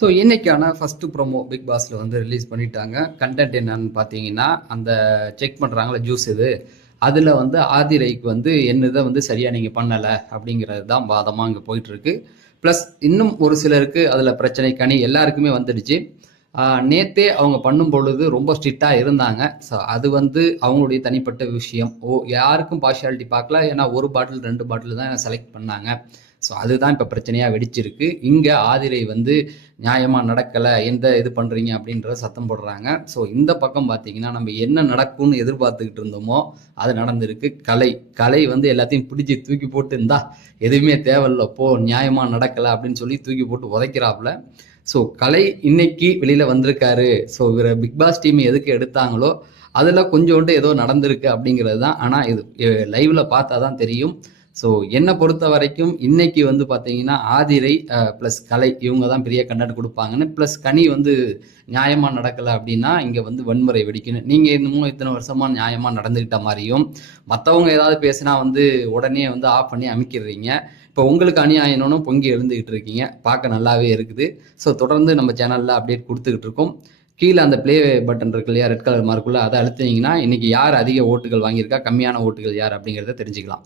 So இன்னைக்கான first promo big பாஸ்ல வந்து ரிலீஸ் பண்ணிட்டாங்க. கண்டென்ட் என்னன்னு பார்த்தீங்கன்னா, அந்த செக் பண்றாங்கல்ல ஜூஸ் இது. அதுல வந்து ஆதிரைக்கு வந்து என்னத வந்து சரியா நீங்க பண்ணல அப்படிங்கிறது தான் வாதமா அங்க போயிட்டு இருக்கு. பிளஸ் இன்னும் ஒரு சிலருக்கு அதுல பிரச்சனை கனி எல்லாருக்குமே வந்துடுச்சு. நேத்தே அவங்க பண்ணும் பொழுது ரொம்ப ஸ்ட்ரிக்ட்டா இருந்தாங்க. ஸோ அது வந்து அவங்களுடைய தனிப்பட்ட விஷயம். யாருக்கும் பார்ஷியாலிட்டி பார்க்கல. ஏன்னா 1 பாட்டில் 2 பாட்டில் தான் செலக்ட் பண்ணாங்க. ஸோ அதுதான் இப்போ பிரச்சனையா வெடிச்சிருக்கு. இங்க ஆதிரை வந்து நியாயமா நடக்கல, எந்த இது பண்றீங்க அப்படின்றத சத்தம் போடுறாங்க. ஸோ இந்த பக்கம் பார்த்தீங்கன்னா, நம்ம என்ன நடக்கும்னு எதிர்பார்த்துக்கிட்டு இருந்தோமோ, அது நடந்திருக்கு. கலை வந்து எல்லாத்தையும் பிடிச்சு தூக்கி போட்டு, இந்தா எதுவுமே தேவையில்ல போ, நியாயமா நடக்கல அப்படின்னு சொல்லி தூக்கி போட்டு உதைக்கிறாப்புல. ஸோ கலை இன்னைக்கு வெளியில வந்திருக்காரு. ஸோ இவர பிக் பாஸ் டீம் எதுக்கு எடுத்தாங்களோ, அதுல கொஞ்சோண்டு ஏதோ நடந்திருக்கு அப்படிங்கிறது தான். ஆனா இது லைவ்ல பார்த்தா தான் தெரியும். ஸோ என்னை பொறுத்த வரைக்கும் இன்னைக்கு வந்து பார்த்தீங்கன்னா, ஆதிரை ப்ளஸ் கலை இவங்க தான் பெரிய கண்டென்ட் கொடுப்பாங்கன்னு. ப்ளஸ் கனி வந்து நியாயமா நடக்கல அப்படின்னா, இங்க வந்து வன்முறை வெடிக்கணும். நீங்க இன்னமும் இத்தனை வருஷமா நியாயமா நடந்துகிட்ட மாதிரியும், மற்றவங்க ஏதாவது பேசினா வந்து உடனே வந்து ஆஃப் பண்ணி அமைக்கிறீங்க. இப்போ உங்களுக்கு அநியாயம்னு பொங்கி எழுந்துகிட்டு இருக்கீங்க. பார்க்க நல்லாவே இருக்குது. ஸோ தொடர்ந்து நம்ம சேனல்ல அப்டேட் கொடுத்துக்கிட்டு இருக்கோம். கீழே அந்த ப்ளே பட்டன் இருக்கு இல்லையா, ரெட் கலர் மார்க்குள்ள, அதை அழுத்தினீங்கன்னா இன்னைக்கு யார் அதிக ஓட்டுகள் வாங்கியிருக்கா, கம்மியான ஓட்டுகள் யார் அப்படிங்கிறத தெரிஞ்சுக்கலாம்.